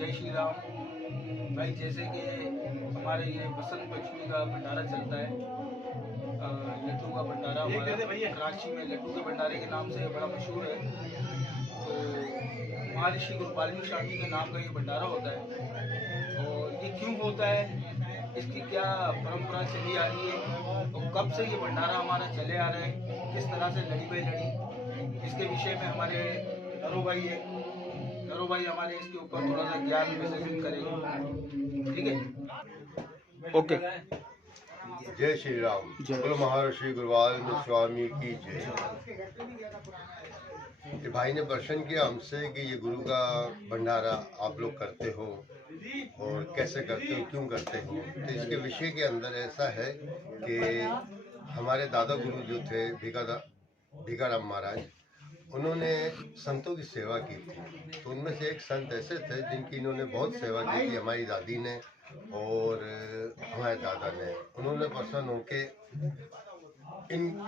जय श्री राम भाई। जैसे कि हमारे ये बसंत पंचमी का भंडारा चलता है, लड्डू का भंडारा हमारा कराची में लड्डू के भंडारे के नाम से बड़ा मशहूर है। तो महर्षि गुरु वाल्मीकि स्वामी के नाम का ये भंडारा होता है। और ये क्यों होता है, इसकी क्या परंपरा चली आ रही है, तो कब से ये भंडारा हमारा चले आ रहा है, किस तरह से लड़ी बाई लड़ी, इसके विषय में हमारे नरो भाई हमारे इसके ऊपर थोड़ा सा ज्ञान विशेषण करेंगे। ठीक है, ओके। जय श्री राम। बोलो महर्षि गुरु वाल्मीकि स्वामी की जय। ये भाई ने प्रश्न किया हमसे कि ये गुरु का भंडारा आप लोग करते हो और कैसे करते हो, क्यों करते हो। तो इसके विषय के अंदर ऐसा है कि हमारे दादा गुरु जो थे भिकाराम महाराज, उन्होंने संतों की सेवा की थी। तो उनमें से एक संत ऐसे थे जिनकी इन्होंने बहुत सेवा की थी, हमारी दादी ने और हमारे दादा ने। उन्होंने प्रसन्न होके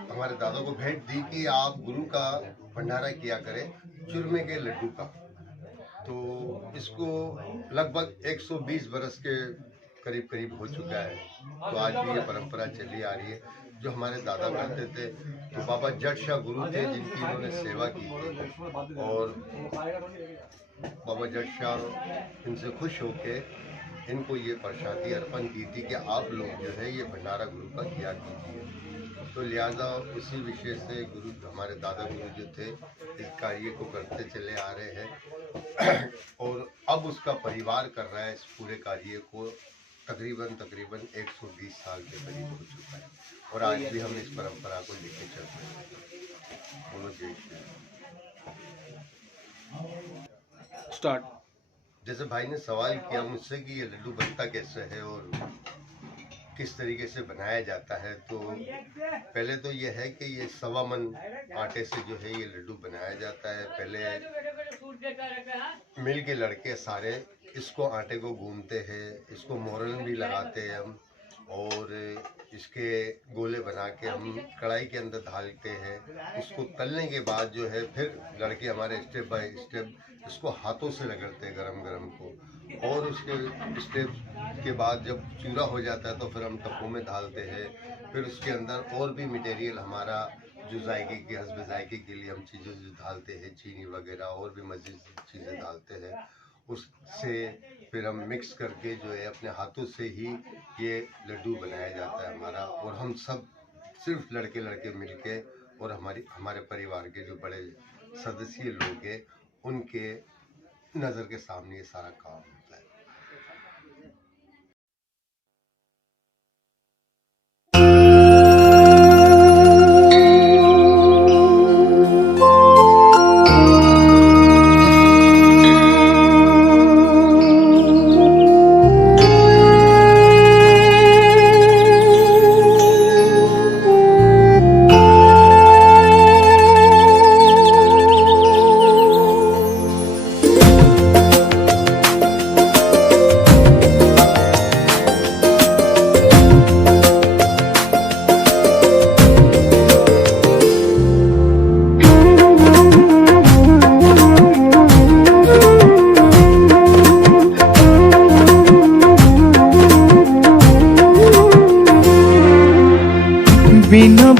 हमारे दादा को भेंट दी कि आप गुरु का भंडारा किया करें चूरमे के लड्डू का। तो इसको लगभग 120 बरस के करीब हो चुका है। तो आज भी ये परंपरा चली आ रही है जो हमारे दादा करते थे। तो बाबा जट शाह गुरु थे जिनकी इन्होंने सेवा की थी, और बाबा जट शाह इनसे खुश होके इनको ये प्रसादी अर्पण की थी कि आप लोग जो है ये भंडारा गुरु का किया कीजिए। तो लिहाजा उसी विषय से गुरु हमारे दादा गुरु जो थे इस कार्य को करते चले आ रहे हैं और अब उसका परिवार कर रहा है। इस पूरे कार्य को तकरीबन 120 साल के करीब हो चुका है और आज भी हम इस परंपरा को लेके चल रहे हैं। बोलो जय श्री राम। स्टार्ट। जैसे भाई ने सवाल किया मुझसे कि ये लड्डू बनता कैसे है और किस तरीके से बनाया जाता है, तो पहले तो ये है कि ये 1.25 मन आटे से जो है ये लड्डू बनाया जाता है। पहले मिल के लड़के सारे इसको आटे को गूंथते हैं, इसको मोरन भी लगाते हैं हम, और इसके गोले बना के हम कढ़ाई के अंदर डालते हैं। उसको तलने के बाद जो है फिर लड़के हमारे स्टेप बाय स्टेप इसको हाथों से रगड़ते हैं गरम को, और उसके स्टेप के बाद जब चूरा हो जाता है तो फिर हम टप्पू में डालते हैं। फिर उसके अंदर और भी मटेरियल हमारा जो जायके के हस्बे जायके के लिए हम चीज़ें जो डालते हैं, चीनी वगैरह और भी मज़ीद चीज़ें डालते हैं। उससे फिर हम मिक्स करके जो है अपने हाथों से ही ये लड्डू बनाया जाता है हमारा। और हम सब सिर्फ लड़के मिलके और हमारे परिवार के जो बड़े सदस्य लोग हैं उनके नज़र के सामने ये सारा काम होता है।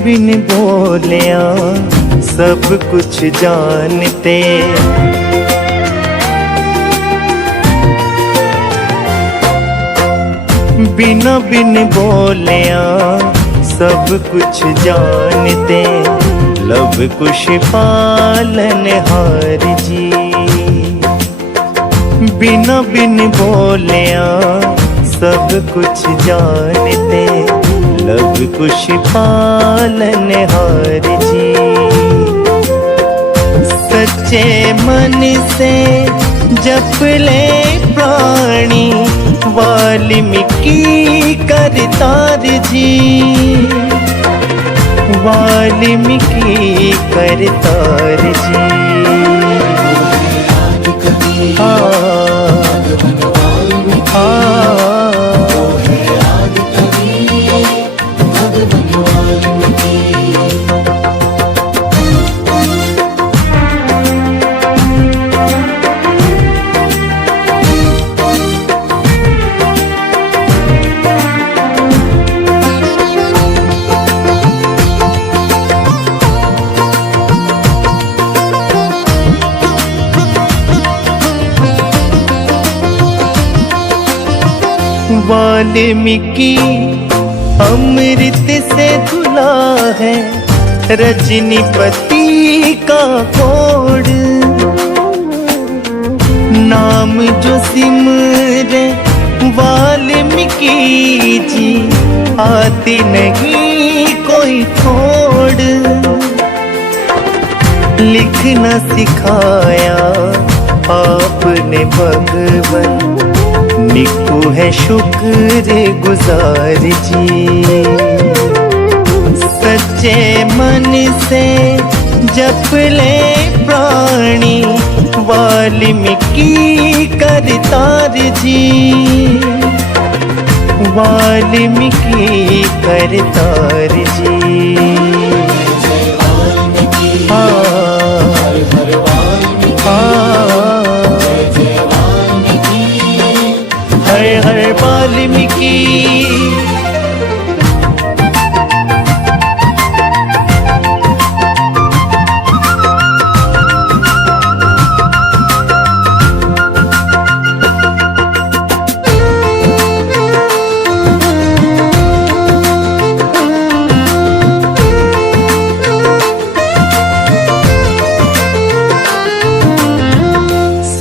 बिन बोलिया सब कुछ जानते, बिन बोलिया सब कुछ जानते, लब कुश पालन हार जी। बिन बोलिया सब कुछ जानते, लब कुश पालन हार जी। सच्चे मन से जप ले प्राणी, वाल्मीकि करतार जी, वाल्मीकि करतार जी। वाल्मीकि अमृत से धुला है रजनीपति का कोड। नाम जो सिमरे वाल्मीकि जी आती नहीं कोई थोड़। लिखना सिखाया आपने भगवन, निको है शुक्र गुजार जी। सच्चे मन से जप ले प्राणी वाल्मीकि करतार जी। वाल्मीकि करतार जी। हर हर वाल्मीकि।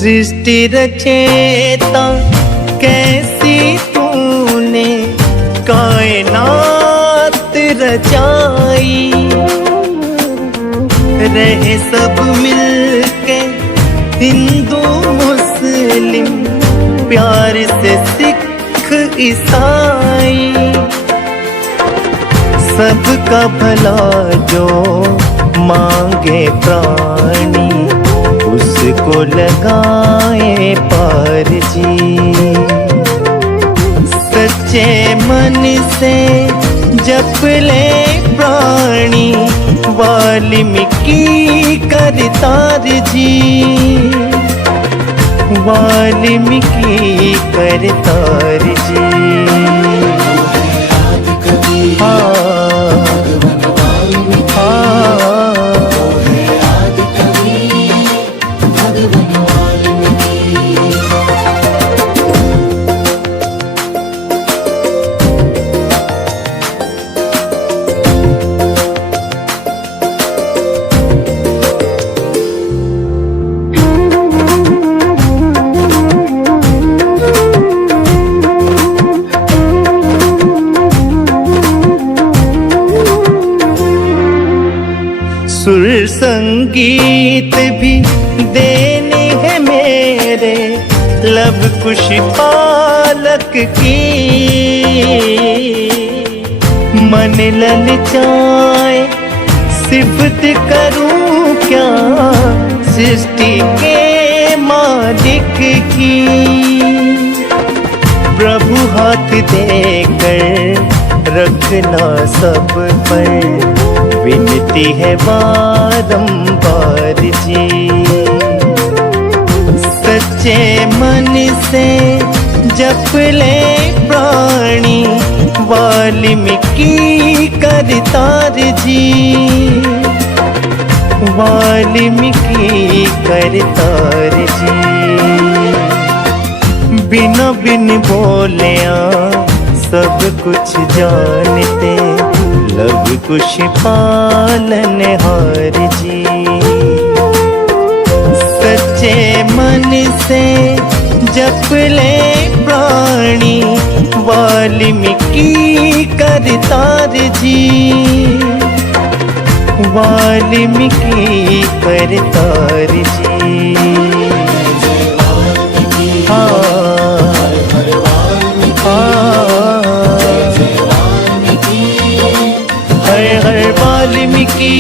सृष्टि रचेता कैसी तूने कायनात रचाई। रहे सब मिलके हिंदू मुस्लिम, प्यार से सिख ईसाई। सबका भला जो मांगे प्राणी, उसको लगाए पार जी। सच्चे मन से जप ले प्राणी वाल्मीकि करतार जी। वाल्मीकि करतार जी। सुर संगीत भी देने हैं मेरे लब कुश पालक की। मन ललचाए सिफत करूं क्या सृष्टि के मालिक की। प्रभु हाथ देकर रखना सब पर, विनती है बारंबार जी। सच्चे मन से जप ले प्राणी वाल्मीकि करतार जी। वाल्मीकि करतार जी। बिना बिन बोलिया सब कुछ जानते, लव कुश पालन हार जी। सच्चे मन से जप ले प्राणी वाल्मीकि करतार जी। वाल्मीकि करतार जी। हर हर वाल्मीकि।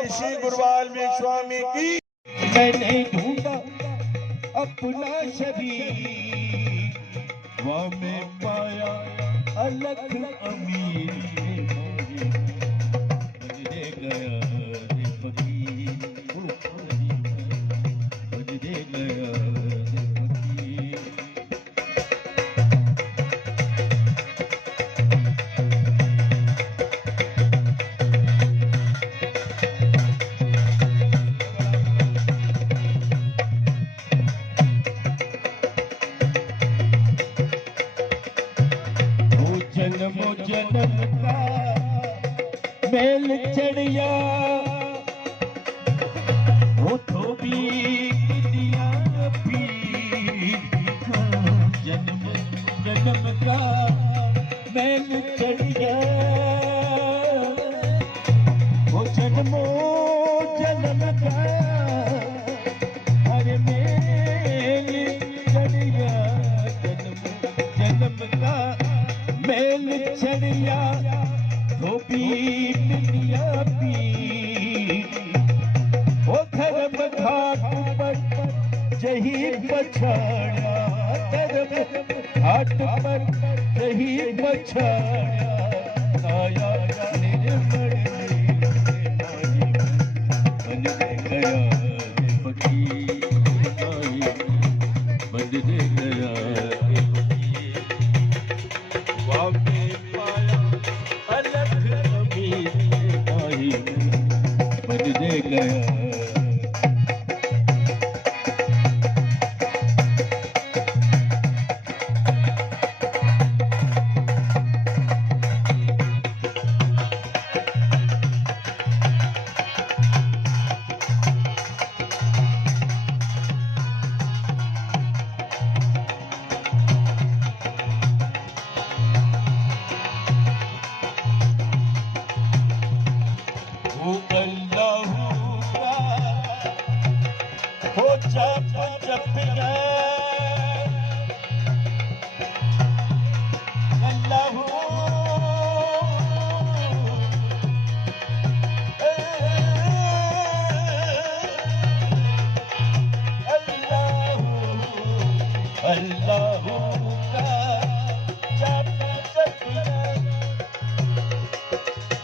ऋषि गुरु वाल्मीकि स्वामी की। मैंने ढूंढा अपना शरीर, वहाँ में पाया अलग अमीर, बजरे गया रे फकीर, बजरे गया रे फकीर। जन्म का मेल चढ़िया, वो धोबी दिया पीर। जन्म का मेल चढ़िया, वो जन्म का अरे मेल चढ़िया, जन्म का मेल चढ़िया, धोबी दुनिया पी। वो धर्म घाट पर जही पछाड़ा, धर्म घाट पर जही पछाड़ा, आया निर्मल बन गया रे फकीर, बन गया रे फकीर। वहाँ में पाया अलग अमीर, बन गया। हो जप जपिया अल्लाह, अल्लाह का जप जपिया,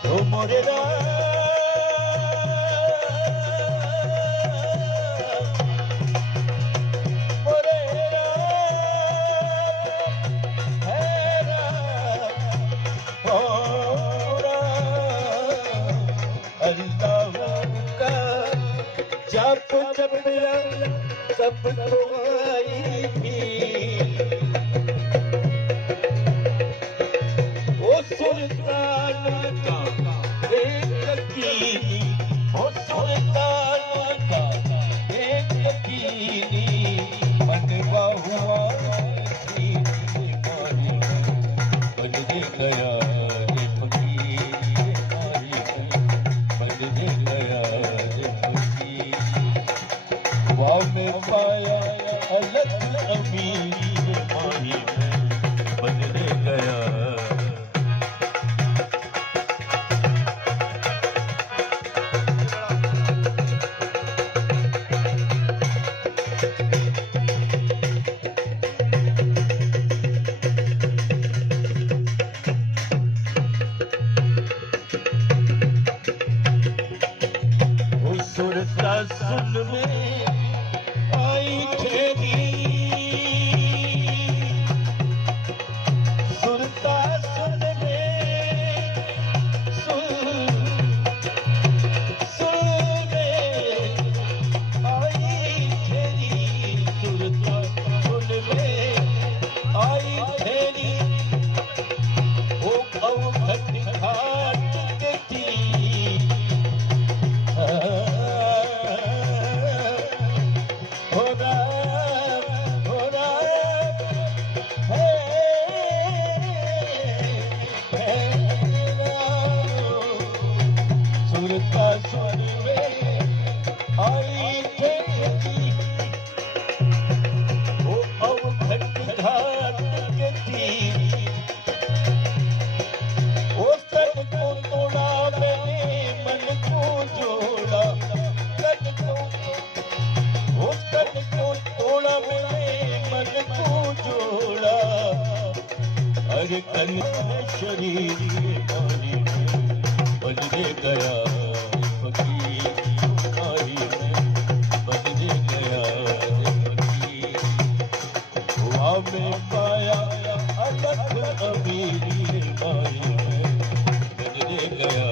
ओ मोरे जप जपिया सब तो आई थी। ओ सुल्तान का एक कीनी, ओ सुल्तान का एक कीनी, बनवा हुआ बन गया रे फकीर, बन गया रे फकीर। वहाँ में पाया अलग अमीर, माही बन गया। सुरता सुन में आई खेली, सुरता सुन में सुन में आई खेली, अरे तन शरीर के पानी में बदले गया फकीर, पानी में बदले गया फकीर। हुआ में पाया अलग अमीर, पानी में बदले गया।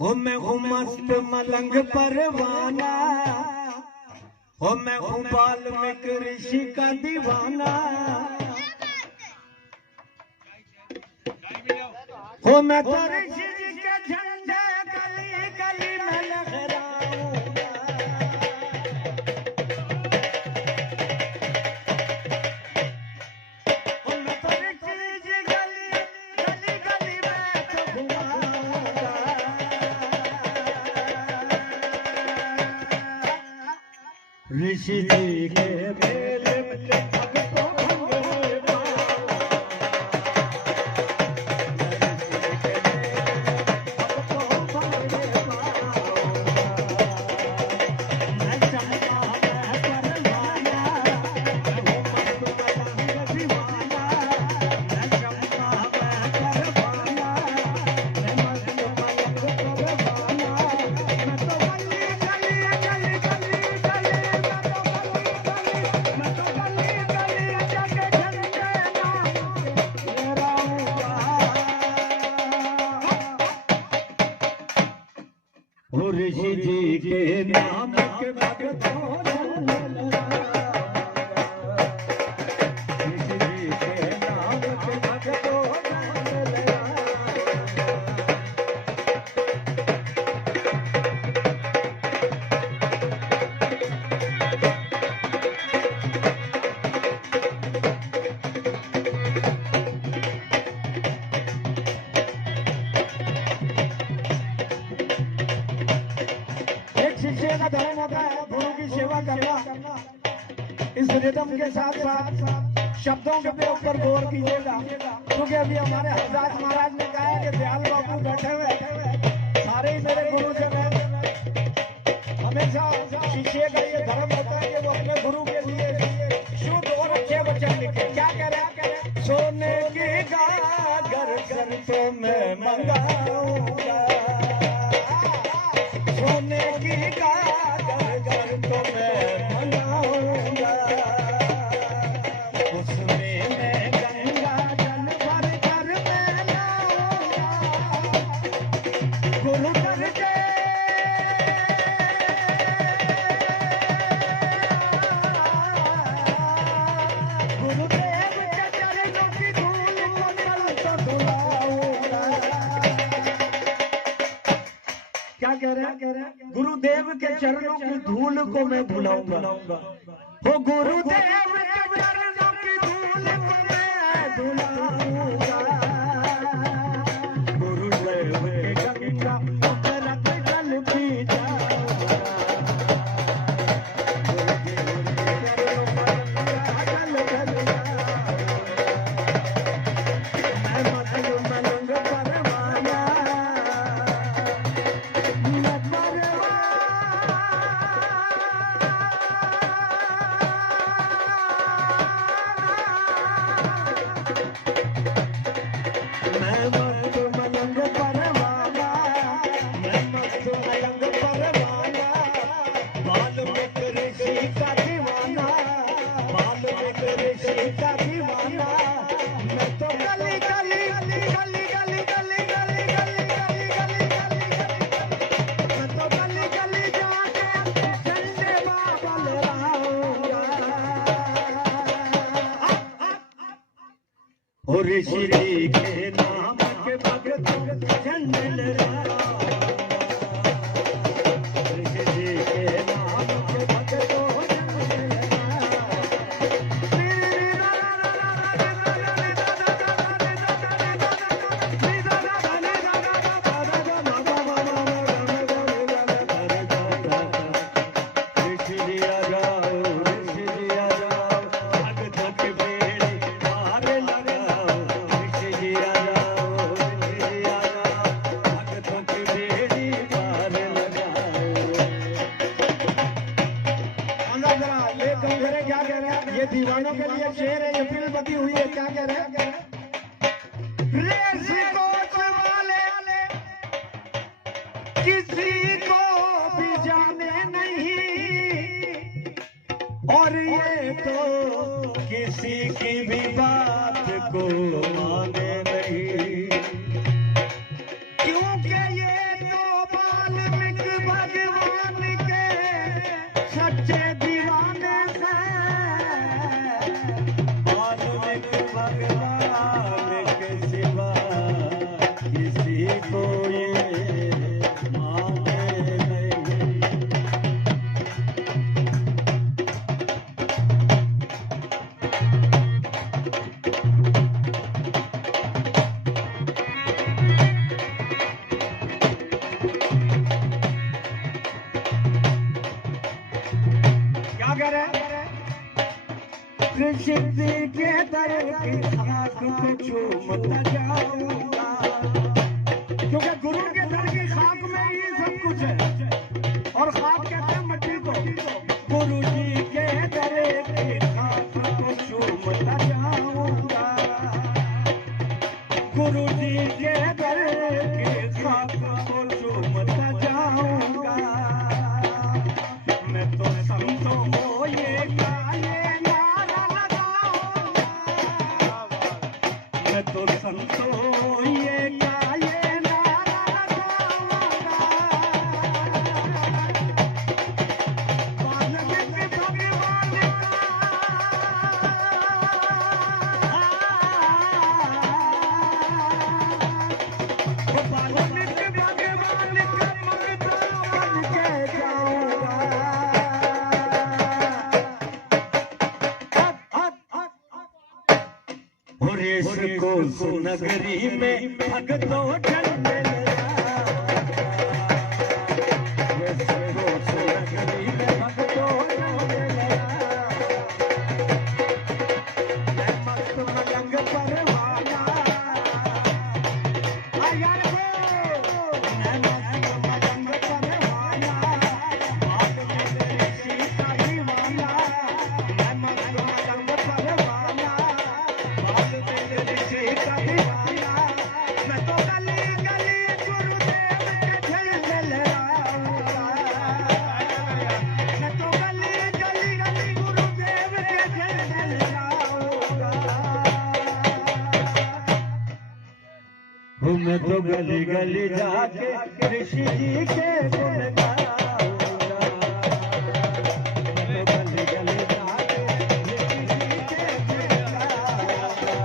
हो मैं हूँ मस्त मलंग परवाना, हो मैं हूँ वाल्मीकि ऋषि का दीवाना, हो मैं तो ऋषि जी के झंडे गली गली में लहराऊंगा। हो मैं तो ऋषि जी गली गली गली में तो घुमाऊंगा। ऋषि जी के मेले में भक्तों भंगे पाऊंगा। ऋषि जी के नाम के भक्तों ऋषि जी के नाम के भक्तों शिष्य का धर्म होता है गुरु की सेवा करना। इस रिदम के साथ साथ शब्दों के ऊपर गौर कीजिएगा, क्योंकि अभी हमारे हजरत महाराज ने कहा है कि दयाल बाबू बैठे हुए सारे ही मेरे गुरु जन हैं। हमेशा शिष्य का ये धर्म होता है कि वो अपने गुरु के लिए शुद्ध और अच्छे वचन लिखे। क्या कह रहे हैं? सोने की गागर संतों में मंगाऊंगा, सोने की गागर तो मैं मंगाऊंगा, उसमें मैं गंगा जल भर कर मैं लाऊंगा। गुरुदेव के चरणों की धूल कमल तो धुलाऊंगा। क्या कह रहे हैं? गुरुदेव के चरणों की धूल को मैं धुलाऊंगा। हो गुरुदेव के चरणों की धूल को मैं धुलाऊंगा, गुरुदेव के गंगा उतरत जल पी जाऊंगा, और ऋषि के नाम के भगत झंडे ऋषि के नाम के भगत दीवानों के लिए शेर है, ये फिल्म बनी हुई है। क्या कह रहे हैं? किसी को भी जाने नहीं, और ये तो किसी की भी बात को माने नहीं, क्योंकि ये तो वाल्मीकि भगवान के सच्चे दीवाने भगवान के सिवा किसी को ये माने नहीं। क्या कह रहे हैं? कृष्ण के दर की खाक को चूमता जाऊंगा, क्योंकि गुरु के दर की खाक में ही सब कुछ है, और खाक कहते हैं मट्टी को। गुरु जी के दर की खाक को चूमता जाऊंगा, गुरु जी के दर की खाक को चूमता जाऊंगा, मैं तो संतों को ये तो संतो ये गाये नारा गाऊंगा, वाल्मीकि भगवान का वाल्मीकि भगवान का मंत्र बन के गाऊंगा। और इसको सुनगरी में भगतों झंडे इसको सुनगरी में भगतों झंडे मैं मस्त मलंग परवाना यार को मैं मस्त मलंग परवाना बात में ऋषि का दीवाना मैं मस्त मलंग परवाना मैं तो गली गली गुरुदेव के झंडे लहराऊंगा, मैं तो गली गली गुरुदेव के झंडे लहराऊंगा, मैं तो गली गली जाके ऋषि जी के गुण गाऊंगा, मैं तो गली गली जाके ऋषि जी के गुण गाऊंगा,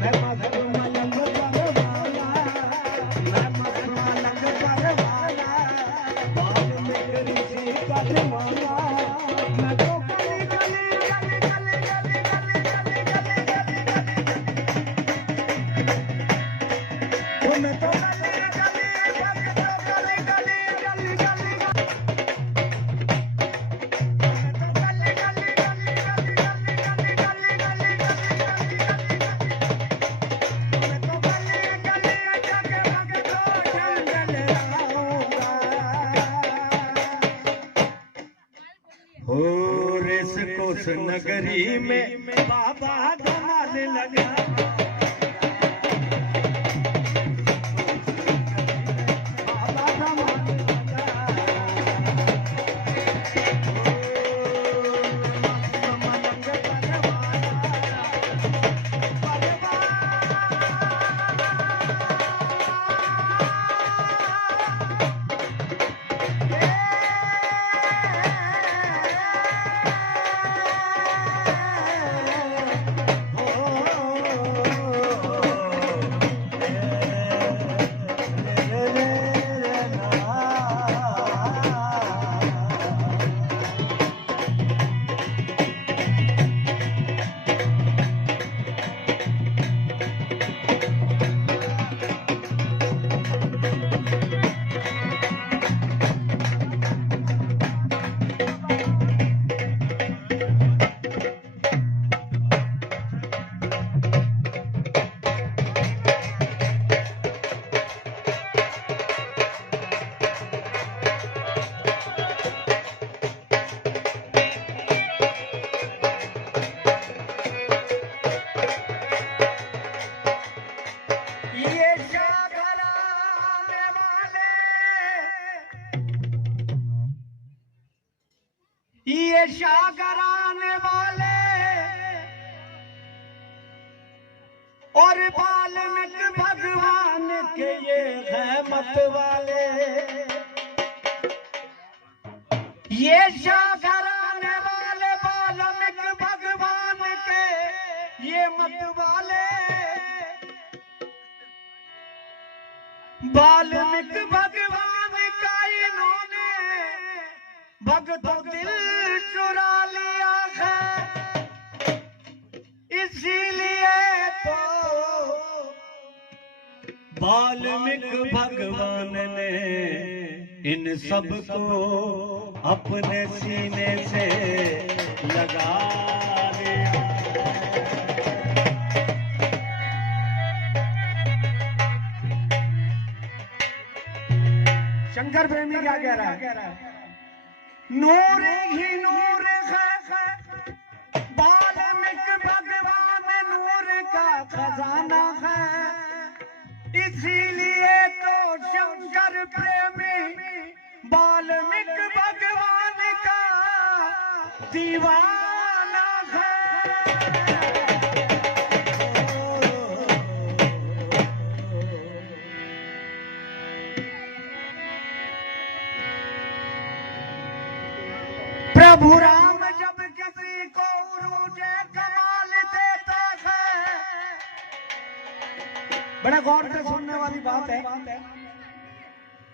मैं मस्त मलंग परवाना मैं मस्त मलंग परवाना वाल्मीकि ऋषि का दीवाना मैं कोस नगरी में बाबा धमाल लगा। ये शागराने वाले और वाल्मीकि भगवान के ये रहमत वाले, ये शागराने वाले वाल्मीकि भगवान के ये मत वाले, वाल्मीकि भगवान का इन्होंने भक्तों दिल चुरा लिया है, इसीलिए तो वाल्मीकि भगवान ने इन सबको अपने सीने से लगा लिया। शंकर प्रेमी क्या कह रहा है? नूर ही नूर है, वाल्मीकि भगवान नूर का खजाना है, इसीलिए तो शंकर प्रेमी वाल्मीकि भगवान का दीवाना है। प्रभु राम जब किसी को उरूजे कमाल देता है, बड़ा गौर से सुनने वाली बात है।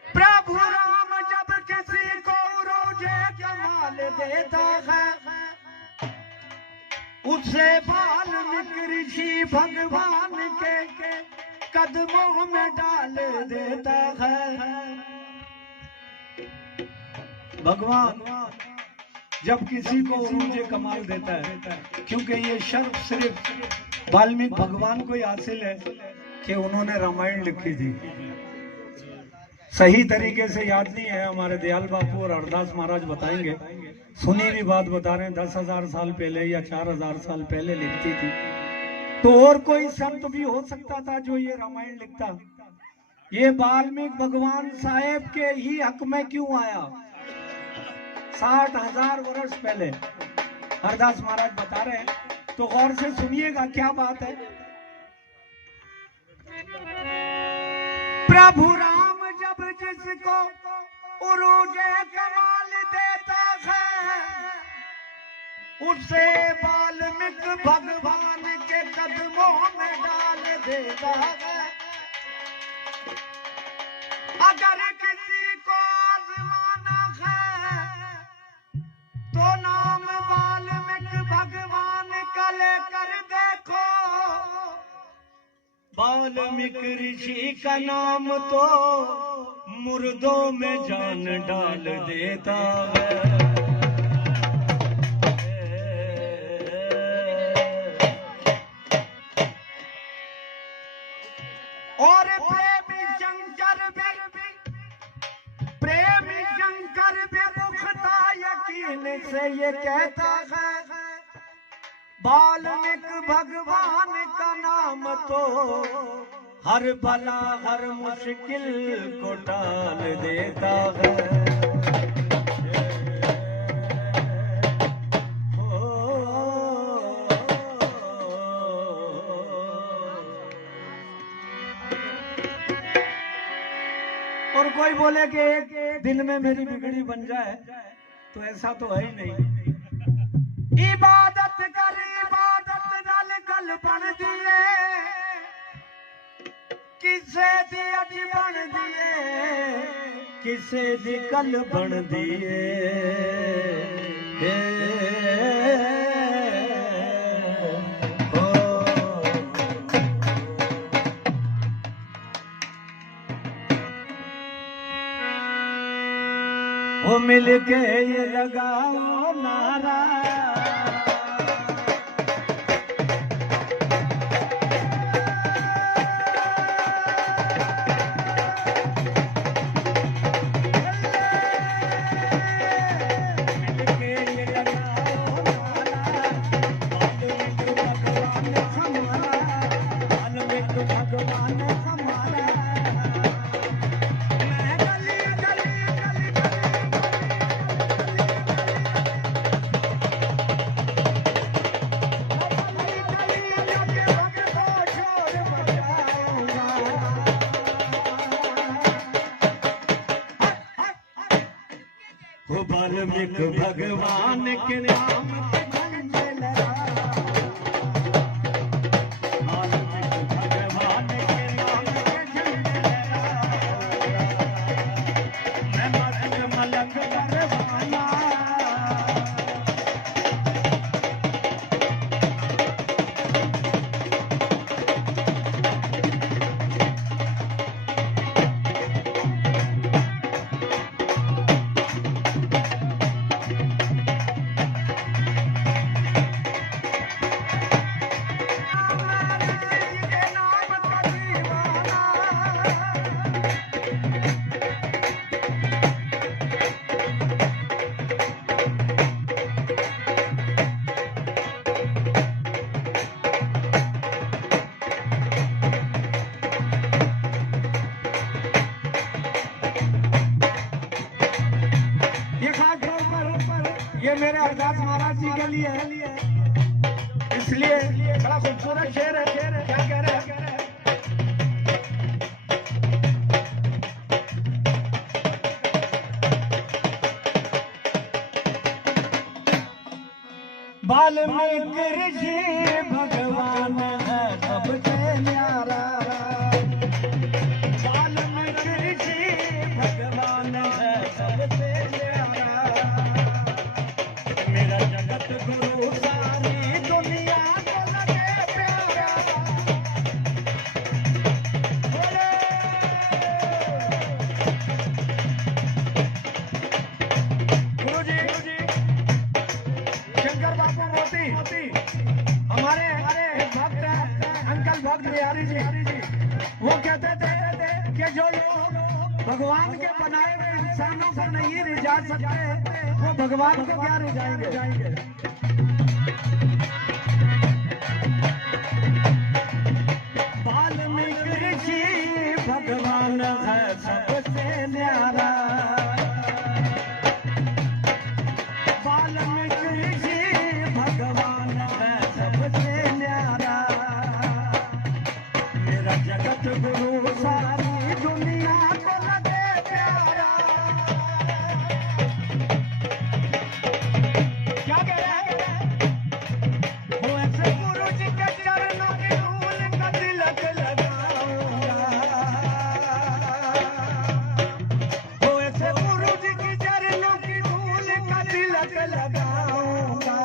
प्रभु राम जब किसी को उरूजे कमाल देता है, उसे वाल्मीकि ऋषि भगवान के कदमों में डाल देता है। भगवान जब किसी को उरूजे कमाल देता है, क्योंकि ये शर्फ सिर्फ वाल्मीकि भगवान को ही हासिल है कि उन्होंने रामायण लिखी थी। सही तरीके से याद नहीं है, हमारे दयाल बापू और हरदास महाराज बताएंगे। सुनी भी बात बता रहे हैं, 10,000 साल पहले या 4,000 साल पहले लिखती थी, तो और कोई संत भी हो सकता था जो ये रामायण लिखता। ये वाल्मीकि भगवान साहेब के ही हक में क्यों आया? 60,000 वर्ष पहले हरदास महाराज बता रहे हैं, तो गौर से सुनिएगा क्या बात है। प्रभु राम जब जिसको उरूजे कमाल देता है, उसे वाल्मीकि भगवान के कदमों में डाल देता है। अगर किसी को आजमाना है तो नाम वाल्मीकि भगवान का लेकर देखो। वाल्मीकि ऋषि का नाम तो मुर्दों में जान डाल देता है। और प्रेमी शंकर भी मुख्ता यकीन से ये कहता है, वाल्मीकि भगवान का नाम तो हर भला हर मुश्किल को टाल देता है। और कोई बोले कि एक दिन में मेरी बिगड़ी बन जाए, तो ऐसा तो है ही नहीं। इबादत कर इबादत नाल गल बन दिए, किसे दी अज बन दिए, किसे दी कल बन दिए। वो मिल के ये लगाओ नारा, वाल्मीकि भगवान के नाम पे झंडे लगा, वाल्मीकि भगवान के नाम पे झंडे लगा, मैं मस्त मलक परवाना। ये मेरे हरदास महाराज जी के लिए है, इसलिए बड़ा खूबसूरत शेर है। क्या कह रहे हैं? वाल्मीकि ऋषि भगवान है सबसे न्यारा, वाल्मीकि ऋषि भगवान है सबसे न्यारा, मेरा जगत गुरु सारी दुनिया को लगे प्यारा। गुरु जी शंकर बापू मोती हमारे एक भक्त है, अंकल भक्त बिहारी जी, वो कहते थे कि जो लोग भगवान के बनाए हुए इंसानों को नहीं रिझा सकते, वो भगवान को क्या रिझाएंगे। वाल्मीकि ऋषि भगवान है सबसे न्यारा, वाल्मीकि ऋषि भगवान है सबसे न्यारा, मेरा जगत गुरु सारी दुनिया को लगे प्यारा। क्या कह रहे हैं? वो ऐसे गुरु जी के चरणों की धूल का तिलक लगाऊंगा, वो ऐसे गुरु जी की चरणों की धूल का तिलक लगाऊंगा।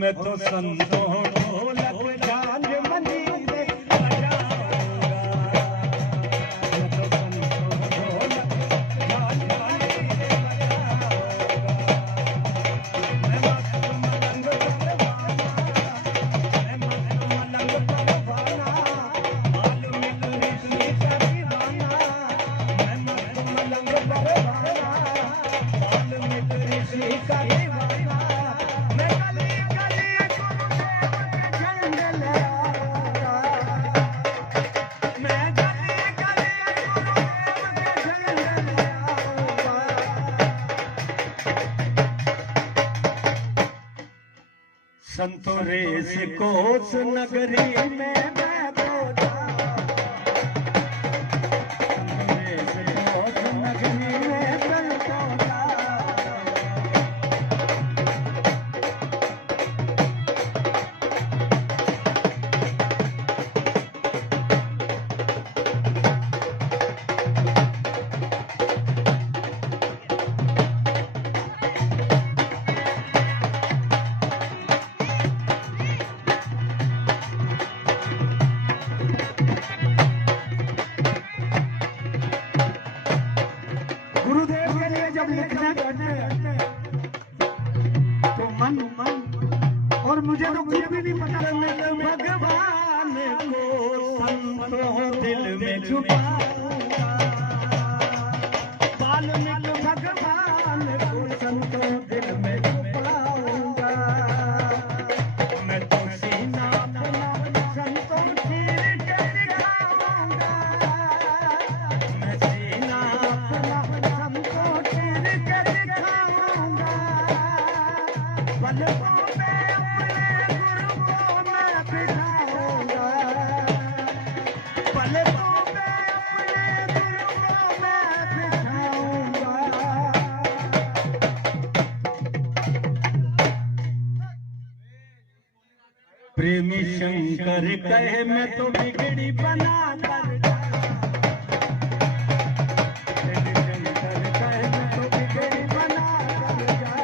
मैं तो संतों ढोलक झांझ मंजीरे बजाऊंगा, मैं तो संतों ढोलक झांझ मंजीरे बजाऊंगा, मैं मस्त मलंग परवाना, मैं मस्त मलंग परवाना, वाल्मीकि ऋषि का दीवाना, मैं मस्त मलंग परवाना, संतोरेश कोस नगरी में मैं पहुंचा, संतोरेश कोस नगरी में मैं पहुंचा। गुरुदेव के लिए जब लिखना करते तो मन और मुझे तो कुछ भी नहीं पता, भगवान को संतों दिल में छुपाऊंगा, वाल्मीकि भगवान को संतों दिल में छुपाऊंगा। मैं तो सीना अपना संतों चीर के दिखाऊंगा, मैं सीना अपना संतों चीर के दिखाऊंगा। पलकों में अपने गुरु को मैं बिठाऊंगा, पलकों में अपने गुरु को मैं बिठाऊंगा। प्रेमी शंकर कहे मैं तो बिगड़ी बना कर जा, प्रेमी शंकर कहे मैं तो बिगड़ी बना कर जा।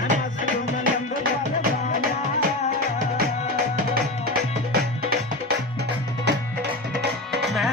नमस्ते मलंग बलवाना, मैं